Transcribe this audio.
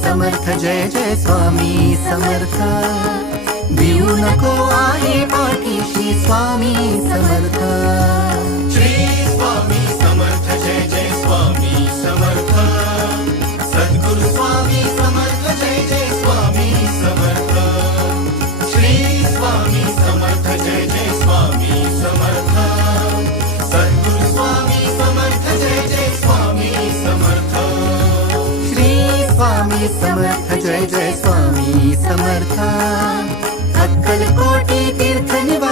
समर्थ जय जय स्वामी समर्थ भिवू नको आहे पाठीशी स्वामी समर्थ श्री स्वामी समर्थ जय जय स्वामी समर्थ सद्गुरु स्वामी समर्थ जय जय स्वामी समर्थ श्री स्वामी समर्थ जय जय स्वामी समर्थ सद्गुरु स्वामी समर्थ जय जय स्वामी समर्थ श्री स्वामी समर्थ जय जय स्वामी समर्थ अक्कलकोटी तीर्थ निवासी